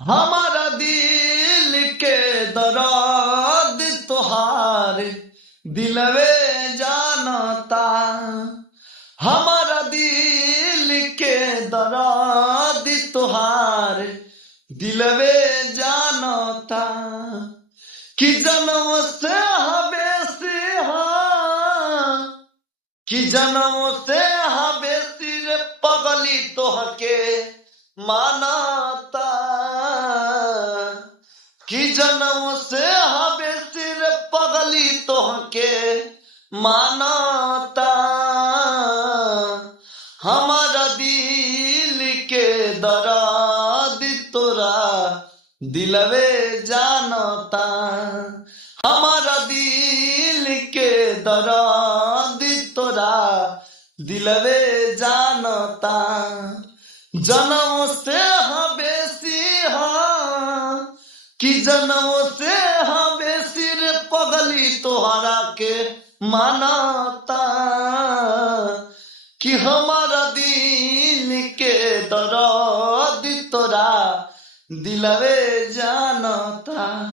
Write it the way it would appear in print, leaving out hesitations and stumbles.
हमारा दिल के दर्द तोहार दिलवे जानता। हमारा दिल के दर्द तोहार दिलवे जानता। कि जन्म से हबेसी कि जन्म से हबेसी रे पगली तोहके मानता। कि जन्म से हबेसी रे पगली तोहके मानता। हमारा दिल के दर्द तोरा दिलवे जानता। हमारा दिल के दर्द तोरा दिलवे जानता। जन्म से हबेसी कि जन्म से हबेसी रे पगली तोहरा के मानता। कि हमारा दिल के दर्द तोरा दिलवे जानता।